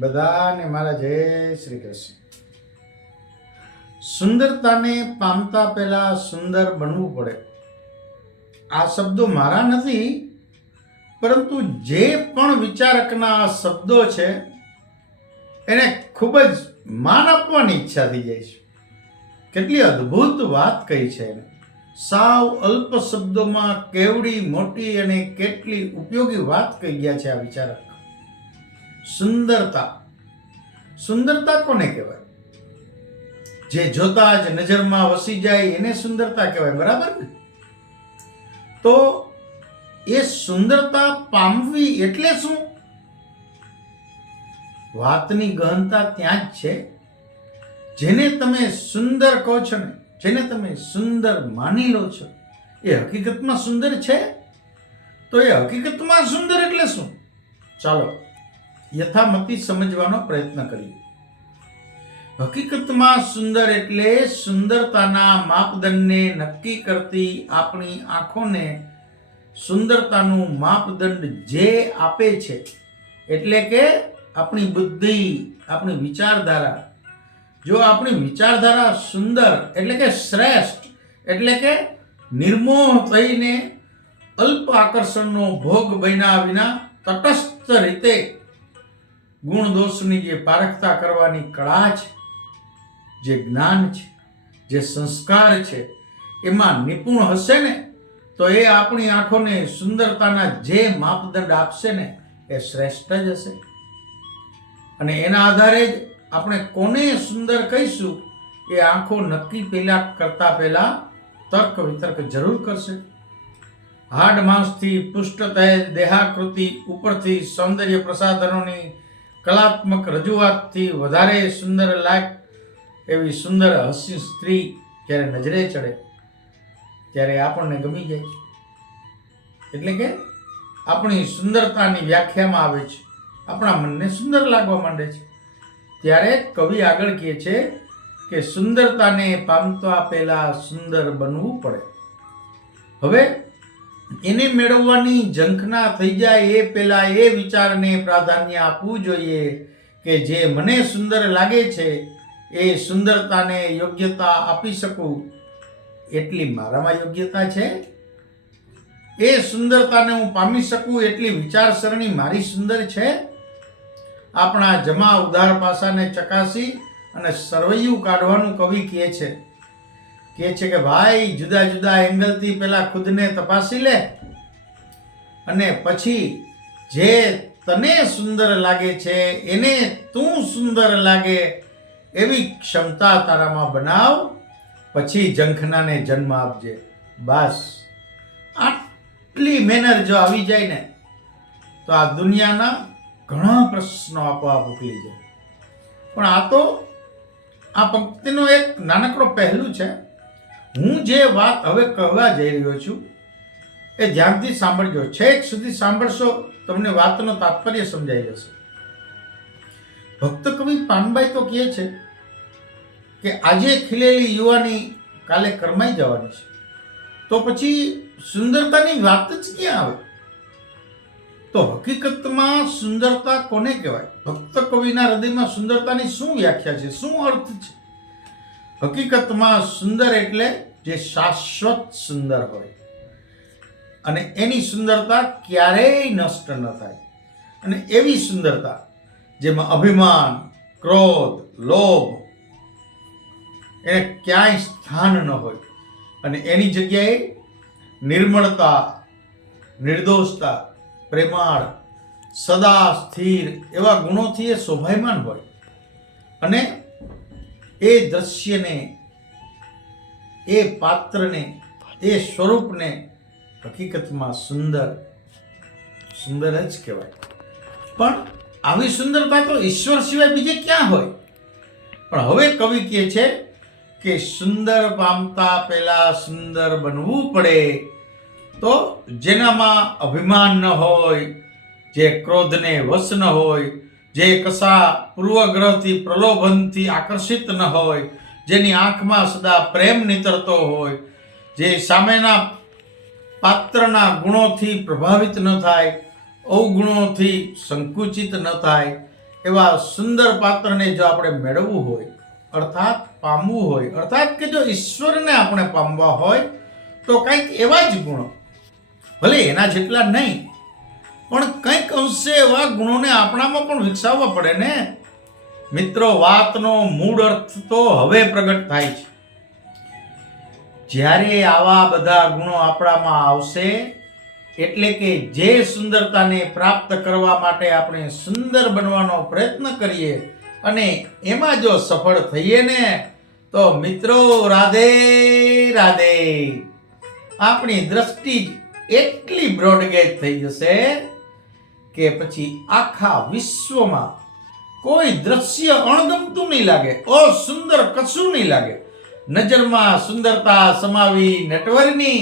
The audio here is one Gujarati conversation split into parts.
બધાને મારા જય શ્રી કૃષ્ણ. સુંદરતાને પામતા પહેલા સુંદર બનવું પડે. આ શબ્દો મારા નથી, પરંતુ જે પણ વિચારકના આ શબ્દો છે એને ખૂબ જ માન આપવાની ઈચ્છા થઈ જાય છે. કેટલી અદ્ભુત વાત કહી છે એને. સાવ અલ્પ શબ્દોમાં કેવડી મોટી અને કેટલી ઉપયોગી વાત કહી ગયા છે આ વિચારક. સુંદરતા. સુંદરતા કોને કહેવાય? જે જોતા જ નજરમાં વસી જાય એને સુંદરતા કહેવાય, બરાબર ને? તો એ સુંદરતા પામવી એટલે શું? વાતની ગહનતા ત્યાં જ છે. જેને તમે સુંદર કહો છો ને, જેને તમે સુંદર માની લો છો, એ હકીકતમાં સુંદર છે? તો એ હકીકતમાં સુંદર એટલે શું? ચાલો યથામતી સમજવાનો પ્રયત્ન કરીએ. હકીકતમાં સુંદર એટલે સુંદરતાના માપદંડને નક્કી કરતી આપણી આંખોને સુંદરતાનું માપદંડ જે આપે છે, એટલે કે આપણી બુદ્ધિ, આપણી વિચારધારા. જો આપણી વિચારધારા સુંદર એટલે કે શ્રેષ્ઠ એટલે કે નિર્મોહ થઈને અલ્પ આકર્ષણનો ભોગ બન્યા વિના તટસ્થ રીતે ગુણ દોષની જે પારખતા કરવાની કળા છે, જે જ્ઞાન છે, જે સંસ્કાર છે, એમાં નિપુણ હશે ને, તો એ આપણી આંખોને સુંદરતાના જે માપદંડ આપશે ને એ શ્રેષ્ઠ જ હશે. અને એના આધારે જ આપણે કોને સુંદર કહીશું એ આંખો નક્કી કરતા પહેલા તર્ક વિતર્ક જરૂર કરશે. હાડ માંસથી પુષ્ટ થયેલ દેહાકૃતિ ઉપરથી સૌંદર્ય પ્રસાધનોની કલાત્મક રજૂઆતથી વધારે સુંદર લાયક એવી સુંદર હસી સ્ત્રી જ્યારે નજરે ચડે ત્યારે આપણને ગમી જાય છે. એટલે કે આપણી સુંદરતાની વ્યાખ્યામાં આવે છે, આપણા મનને સુંદર લાગવા માંડે છે. ત્યારે કવિ આગળ કહે છે કે સુંદરતાને પામતા પહેલા સુંદર બનવું પડે. હવે એને મેળવવાની ઝંખના થઈ જાય એ પહેલા એ વિચારને પ્રાધાન્ય આપવું જોઈએ કે જે મને સુંદર લાગે છે એ સુંદરતાને યોગ્યતા આપી શકું એટલી મારામાં યોગ્યતા છે. એ સુંદરતાને હું પામી શકું એટલી વિચારસરણી મારી સુંદર છે. આપણા જમા ઉધાર પાસાને ચકાસી અને સરવૈયું કાઢવાનું કવિ કહે છે કે ભાઈ જુદા જુદા એંગલથી પહેલા ખુદને તપાસી લે અને પછી જે તને સુંદર લાગે છે એને તું સુંદર લાગે એવી ક્ષમતા તારામાં બનાવ, પછી ઝંખનાને જન્મ આપજે. બસ આટલી મેનર જો આવી જાય ને તો આ દુનિયાના ઘણા પ્રશ્નો આપોઆપ ઉકલી જાય. પણ આ તો આ પંક્તિનો એક નાનકડો પહેલું છે. હું જે વાત હવે કહેવા જઈ રહ્યો છું એ ધ્યાનથી સાંભળજો. છેક સુધી સાંભળશો તમને વાતનો તાત્પર્ય સમજાઈ જશે. ભક્ત કવિ પાનબાઈ તો કહે છે કે આજે ખીલેલી યુવાની કાલે કરમાઈ જવાની છે. તો પછી સુંદરતાની વાત જ ક્યાં આવે? તો હકીકતમાં સુંદરતા કોને કહેવાય? ભક્ત કવિના હૃદયમાં સુંદરતાની શું વ્યાખ્યા છે, શું અર્થ છે? હકીકતમાં સુંદર એટલે જે શાશ્વત સુંદર હોય અને એની સુંદરતા ક્યારેય નષ્ટ ન થાય. અને એવી સુંદરતા જેમાં અભિમાન, ક્રોધ, લોભ એને ક્યાંય સ્થાન ન હોય અને એની જગ્યાએ નિર્મળતા, નિર્દોષતા, પ્રેમાળ, સદા સ્થિર એવા ગુણોથી એ શોભાયમાન હોય અને એ દ્રશ્યને, એ પાત્રને, એ સ્વરૂપને હકીકતમાં સુંદર જ કહેવાય. પણ આવી સુંદરતા તો ઈશ્વર સિવાય બીજે ક્યાં હોય? પણ હવે કવિ કહે છે કે સુંદર પામતા પહેલા સુંદર બનવું પડે. તો જેનામાં અભિમાન ન હોય, જે ક્રોધને વશ ન હોય, જે કશા પૂર્વગ્રહથી પ્રલોભનથી આકર્ષિત ન હોય, જેની આંખમાં સદા પ્રેમ નીતરતો હોય, જે સામેના પાત્રના ગુણોથી પ્રભાવિત ન થાય, અવગુણોથી સંકુચિત ન થાય, એવા સુંદર પાત્રને જો આપણે મેળવવું હોય, અર્થાત પામવું હોય, અર્થાત કે જો ઈશ્વરને આપણે પામવા હોય તો કંઈક એવા જ ગુણો, ભલે એના જેટલા નહીં પણ કંઈક અંશે એવા ગુણોને આપણામાં પણ વિકસાવવા પડે ને. મિત્રો, વાતનો મૂળ અર્થ તો હવે પ્રગટ થાય છે. જ્યારે આવા બધા ગુણો આપણામાં આવશે, એટલે કે જે સુંદરતાને પ્રાપ્ત કરવા માટે આપણે સુંદર બનવાનો પ્રયત્ન કરીએ અને એમાં જો સફળ થઈએ ને, તો મિત્રો રાધે રાધે, આપણી દ્રષ્ટિ જ એટલી બ્રોડગેજ થઈ જશે કે પછી આખા વિશ્વમાં કોઈ દ્રશ્ય અણગમતું નહીં લાગે, સુંદર કશું નહીં લાગે. નજરમાં સુંદરતા સમાવી નટવરની,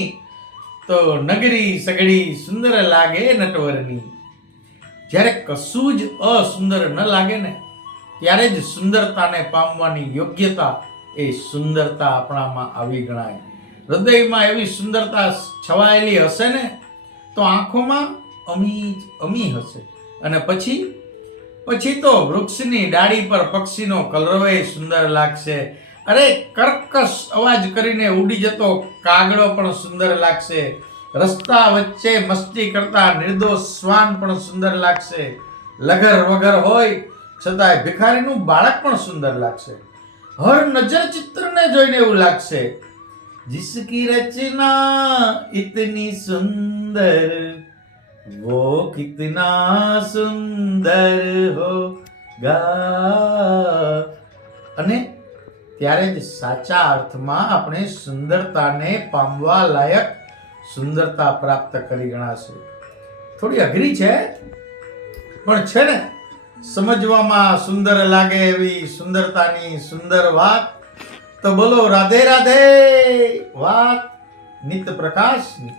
તો નગરી સગડી સુંદર લાગે નટવરની. જ્યારે કશું જ અસુંદર ન લાગે ને, ત્યારે જ સુંદરતાને પામવાની યોગ્યતા એ સુંદરતા આપણામાં આવી ગણાય. હૃદયમાં એવી સુંદરતા છવાયેલી હશે ને, તો આંખોમાં અમી જ અમી હશે. અને પછી તો વૃક્ષની ડાળી પર પક્ષીનો કલરવે સુંદર લાગશે. અરે, કર્કશ અવાજ કરીને ઉડી જતો કાગડો પણ સુંદર લાગશે. રસ્તા વચ્ચે મસ્તી કરતા નિર્દોષ શ્વાન પણ સુંદર લાગશે. લગર વગર હોય છતાંય ભિખારીનું બાળક પણ સુંદર લાગશે. હર નજર ચિત્રને જોઈને એવું લાગશે, जिसकी रचना इतनी सुंदर, वो कितना सुंदर होगा. અને ત્યારે જ સાચા અર્થમાં આપણે સુંદરતાને પામવા લાયક સુંદરતા પ્રાપ્ત કરી ગણાશે. થોડી અઘરી છે, પણ છે ને સમજવામાં સુંદર લાગે એવી સુંદરતાની સુંદર વાત. તો બોલો રાધે રાધે, વાત નિત્ય પ્રકાશની.